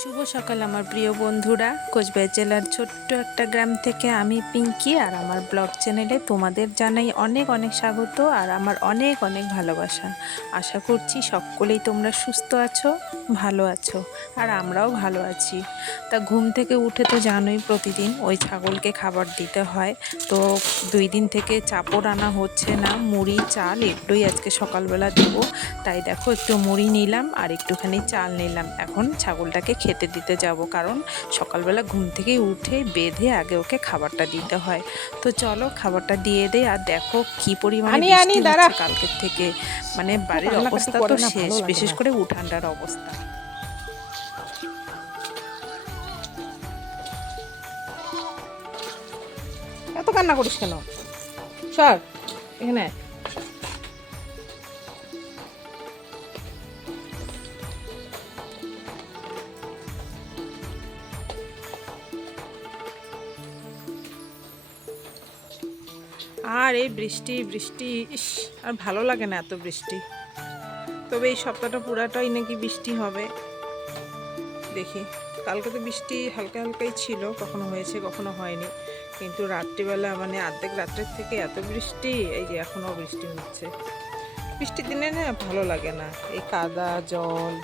শুভ সকাল আমার প্রিয় বন্ধুরা। কোচবিহার জেলার ছোট্ট একটা গ্রাম থেকে আমি পিঙ্কি আর আমার ব্লগ চ্যানেলে তোমাদের জানাই অনেক অনেক স্বাগত আর আমার অনেক অনেক ভালোবাসা। আশা করছি সকলেই তোমরা সুস্থ আছো, ভালো আছো, আর আমরাও ভালো আছি। তা ঘুম থেকে উঠে তো জানোই প্রতিদিন ওই ছাগলকে খাবার দিতে হয়। তো 2 দিন থেকে চাপড় আনা হচ্ছে না, মুড়ি চাল এগুলোই আজকে সকালবেলা দেবো। তাই দেখো একটু মুড়ি নিলাম আর একটুখানি চাল নিলাম, এখন ছাগলটাকে খেতে দিতে যাব, কারণ সকালবেলা ঘুম থেকে উঠে বেঁধে আগে ওকে খাবারটা দিতে হয়। তো চলো খাবারটা দিয়ে দেই। আর দেখো কি পরিমাণে আনি আনি বৃষ্টি দাঁড়া। হচ্ছে কালকের থেকে, মানে বাড়ির কান্নাকাটি অবস্থা তো করে না, শেষ, ভালো লাগে বিশেষ না। করে উঠানটার অবস্থা। এত কান্না করিস কেন? সর এখানে। আর এই বৃষ্টি বৃষ্টি, ইস, আর ভালো লাগে না এত বৃষ্টি। তবে এই সপ্তাহটা পুরাটাই নাকি বৃষ্টি হবে, দেখি। কালকে তো বৃষ্টি হালকা হালকাই ছিল, কখনো হয়েছে কখনো হয়নি, কিন্তু রাত্রিবেলা মানে অর্ধেক রাত্রের থেকে এত বৃষ্টি, এই যে এখনও বৃষ্টি হচ্ছে। বৃষ্টির দিনে না ভালো লাগে না, এই কাদা জল।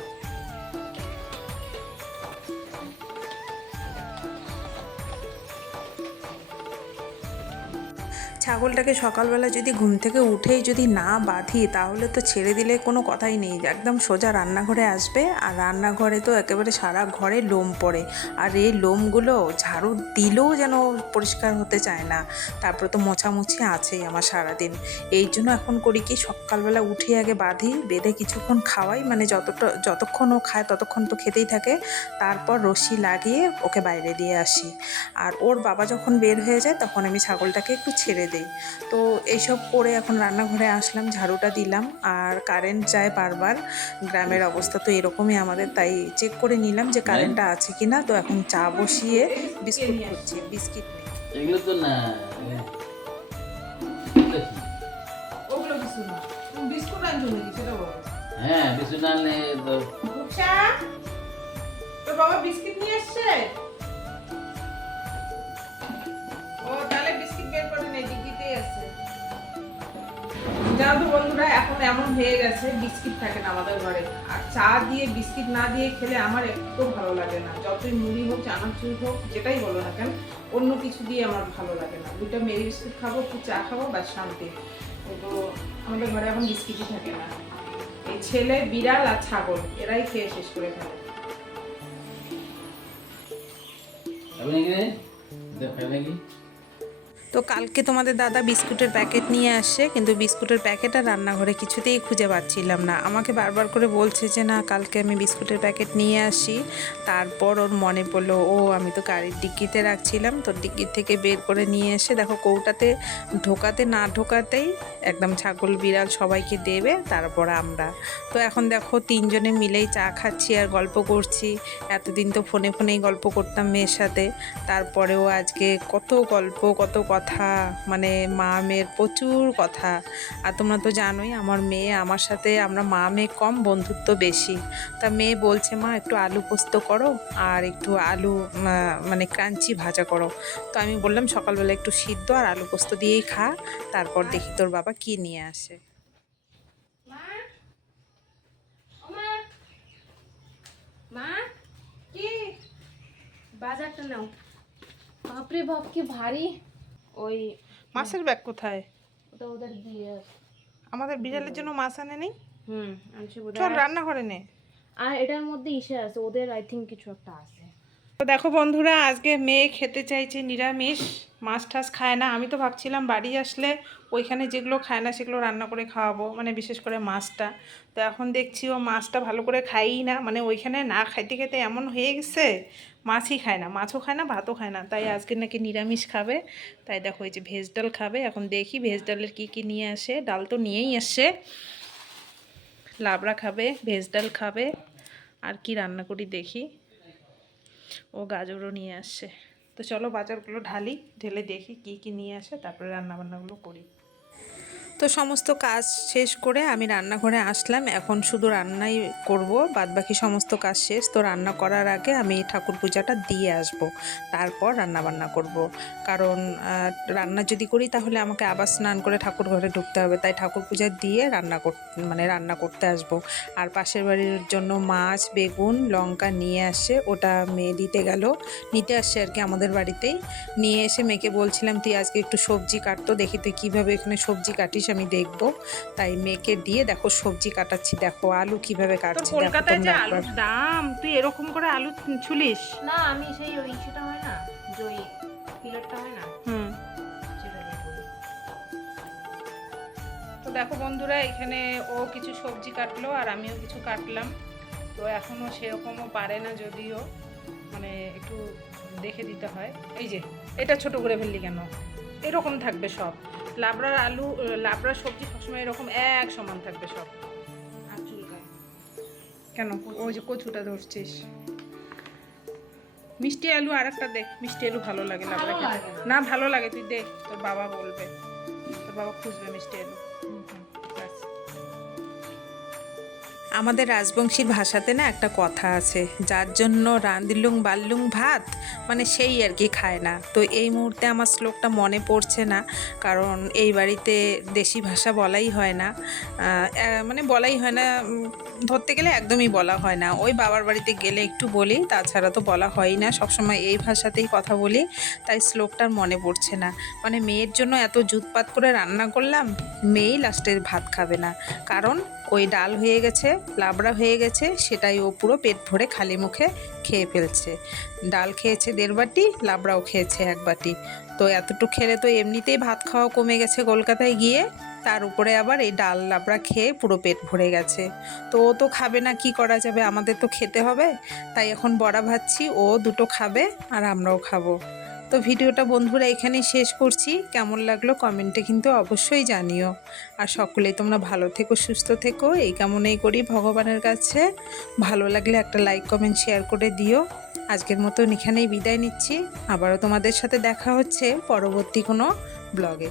ছাগলটাকে সকালবেলা যদি ঘুম থেকে উঠেই যদি না বাঁধি তাহলে তো ছেড়ে দিলে কোনো কথাই নেই, একদম সোজা রান্নাঘরে আসবে, আর রান্নাঘরে তো একেবারে সারা ঘরে লোম পড়ে, আর এই লোমগুলো ঝাড়ু দিলেও যেন পরিষ্কার হতে চায় না। তারপরে তো মোছামুছি আছেই আমার সারাদিন। এই জন্য এখন করি কি, সকালবেলা উঠে আগে বাঁধি, বেঁধে কিছুক্ষণ খাওয়াই, মানে যতক্ষণ ও খায় ততক্ষণ তো খেতেই থাকে, তারপর রশি লাগিয়ে ওকে বাইরে দিয়ে আসি। আর ওর বাবা যখন বের হয়ে যায় তখন আমি ছাগলটাকে একটু ছেড়ে দিই। তো এইসব করে এখন রান্নাঘরে আসলাম, ঝাড়ুটা দিলাম, আর কারেন্ট যায় বারবার। গ্রামের অবস্থা তো এরকমই আমাদের, তাই চেক করে নিলাম যে কারেন্টটা আছে কিনা। তো এখন চা বসিয়ে বিস্কুট করছি, বিস্কিট নেই। এগুলো তো না, ওগুলো কিছু না, তুমি বিস্কুট আনছো নাকি সেটা বলো। হ্যাঁ বিস্কুট আনলে তো রূপসা, তোর বাবা বিস্কিট নিয়ে আসছে? ও তাহলে বিস্কিট বের করে নে, ডিগিতেই আছে। জানো তো বন্ধুরা, এখন এমন হয়ে গেছে বিস্কিট থাকে না আমাদের ঘরে, আর চা দিয়ে বিস্কিট না দিয়ে খেলে আমার একটু ভালো লাগে না। যতই মুড়ি হোক, চানাচুর হোক, যেটাই বলো না কেন, অন্য কিছু দিয়ে আমার ভালো লাগে না। দুটো মেরি বিস্কুট খাবো, একটু চা খাবো, ব্যাস শান্তি। কিন্তু আমাদের ঘরে এখন বিস্কিটই থাকে না। এই ছেলে, বিড়াল আর ছাগল এরাই খেয়ে শেষ করে ফেলে। আমি নাকি রে দেখে নাকি তো কালকে তোমাদের দাদা বিস্কুটের প্যাকেট নিয়ে আসে, কিন্তু বিস্কুটের প্যাকেট আর রান্নাঘরে কিছুতেই খুঁজে পাচ্ছিলাম না। আমাকে বারবার করে বলছে যে না কালকে আমি বিস্কুটের প্যাকেট নিয়ে আসি। তারপর ওর মনে পড়লো, ও আমি তো গাড়ির ডিক্কিতে রাখছিলাম, তো ডিক্কির থেকে বের করে নিয়ে এসে দেখো কৌটাতে ঢোকাতে না ঢোকাতেই একদম ছাগল বিড়াল সবাইকে দেবে, তারপর আমরা। তো এখন দেখো 3জনে মিলেই চা খাচ্ছি আর গল্প করছি। এতদিন তো ফোনে ফোনেই গল্প করতাম মেয়ের সাথে, তারপরেও আজকে কত গল্প কত কথা, মানে মা মেয়ের প্রচুর কথা। আর তোমরা তো জানোই আমার মেয়ে আমার সাথে, আমরা মা মেয়ে কম, বন্ধুত্ব বেশি। তা মেয়ে বলছে মা একটু আলু পোস্ত করো আর একটু আলু মানে ক্রাঞ্চি ভাজা করো। তো আমি বললাম সকালবেলা একটু সিদ্ধ আর আলু পোস্ত দিয়েই খা, তারপর দেখি তোর বাবা কি নিয়ে আসে। মা, কি বাজারটা নাও। বাপরে বাপ কি ভারী। ওই মাছের ব্যাগ কোথায়? ওটা ওদের দিয়ে আমাদের বিড়ালের জন্য মাছ আনে নেই? আনছে চল বোধহয়। রান্না করে নে। আর এটার মধ্যে ইসে আছে, ওদের আই থিঙ্ক কিছু একটা আছে। তো দেখো বন্ধুরা, আজকে মেয়ে খেতে চাইছে নিরামিষ, মাছ টাছ খায় না। আমি তো ভাবছিলাম বাড়ি আসলে ওইখানে যেগুলো খায় না সেগুলো রান্না করে খাওয়াবো, মানে বিশেষ করে মাছটা। তো এখন দেখছি ও মাছটা ভালো করে খায়ই না, মানে ওইখানে না খাইতে খেতে এমন হয়ে গেছে, মাছই খায় না, মাছও খায় না, ভাতও খায় না। তাই আজকে নাকি নিরামিষ খাবে। তাই দেখো এই যে ভেজ ডাল খাবে। এখন দেখি ভেজ ডালের কী কী নিয়ে আসে, ডাল তো নিয়েই আসছে। লাবড়া খাবে, ভেজ ডাল খাবে, আর কি রান্না করি দেখি। ও গাজরও নিয়ে আসছে। তো চলো বাজারগুলো ঢালি, ঢেলে দেখি কি কি নিয়ে আসে, তারপরে রান্নাবান্নাগুলো করি। তো সমস্ত কাজ শেষ করে আমি রান্নাঘরে আসলাম, এখন শুধু রান্নাই করব, বাদবাকি সমস্ত কাজ শেষ। তো রান্না করার আগে আমি ঠাকুর পূজাটা দিয়ে আসব, তারপর রান্না বান্না করব। কারণ রান্না যদি করি তাহলে আমাকে আবার স্নান করে ঠাকুর ঘরে ঢুকতে হবে, তাই ঠাকুর পূজা দিয়ে রান্না করতে আসব। আর পাশের বাড়ির জন্য মাছ, বেগুন, লঙ্কা নিয়ে আসে, ওটা মেয়ে নিতে আসছে আর কি আমাদের বাড়িতেই। নিয়ে এসে মেয়েকে বলছিলাম তুই আজকে একটু সবজি কাটতো, দেখি তুই কীভাবে এখানে সবজি কাটিস, আমি দেখব। তাই মেয়েকে দিয়ে দেখো সবজি কাটাচ্ছি, দেখো আলু কিভাবে তোর কাটছি। কলকাতায় যে আলুর দাম, তুই এরকম করে আলু ছুলিস? না, আমি সেই ওই ইস্যুটা হয় না, যে ওই পিলারটা হয় না, সেটা দিয়ে করি। তো দেখো বন্ধুরা, এখানে ও কিছু সবজি কাটলো আর আমিও কিছু কাটলাম। তো এখনও সেরকমও পারে না, যদিও মানে একটু দেখে দিতে হয়। এই যে এটা ছোট করে ফেললি কেন? এরকম থাকবে সব। লাবড়ার সবজি সবসময় এরকম এক সমান থাকবে সব। আর চুলকায়। কেন? ওই যে কচুটা ধরছিস। মিষ্টি আলু আর একটা দেখ, মিষ্টি আলু ভালো লাগে লাবড়া ভালো খেতে। লাগে না। না ভালো লাগে, তুই দেখ, তোর বাবা বলবে, তোর বাবা খুঁজবে মিষ্টি আলু। ব্যাস। আমাদের রাজবংশীর ভাষাতে না একটা কথা আছে, যার জন্য রাঁধিলুং বাল্লুং ভাত, মানে সেই আর কি খায় না। তো এই মুহূর্তে আমার শ্লোকটা মনে পড়ছে না, কারণ এই বাড়িতে দেশি ভাষা বলাই হয় না, ধরতে গেলে একদমই বলা হয় না। ওই বাবার বাড়িতে গেলে একটু বলি, তাছাড়া তো বলা হয়ই না, সবসময় এই ভাষাতেই কথা বলি। তাই শ্লোকটার মনে পড়ছে না। মানে মেয়ের জন্য এত জুতপাত করে রান্না করলাম, মেয়েই লাস্টের ভাত খাবে না, কারণ ওই ডাল হয়ে গেছে, লাবড়া হয়ে গেছে, সেটাই ও পুরো পেট ভরে খালি মুখে খেয়ে ফেলছে। ডাল খেয়েছে 1.5 বাটি, লাবড়াও খেয়েছে 1 বাটি। তো এতটুকু খেলে তো এমনিতেই ভাত খাওয়া কমে গেছে কলকাতায় গিয়ে, তার উপরে আবার এই ডাল লাবড়া খেয়ে পুরো পেট ভরে গেছে। তো ও তো খাবে না, কি করা যাবে, আমাদের তো খেতে হবে। তাই এখন বড়া ভাজছি, ও দুটো খাবে আর আমরাও খাবো। তো ভিডিওটা বন্ধুরা এখানেই শেষ করছি। কেমন লাগলো কমেন্টে কিন্তু অবশ্যই জানিও। আর সকলেই তোমরা ভালো থেকো, সুস্থ থেকো, এই কামনাই করি ভগবানের কাছে। ভালো লাগলে একটা লাইক, কমেন্ট, শেয়ার করে দিও। আজকের মতন এখানেই বিদায় নিচ্ছি। আবারও তোমাদের সাথে দেখা হচ্ছে পরবর্তী কোনো ব্লগে।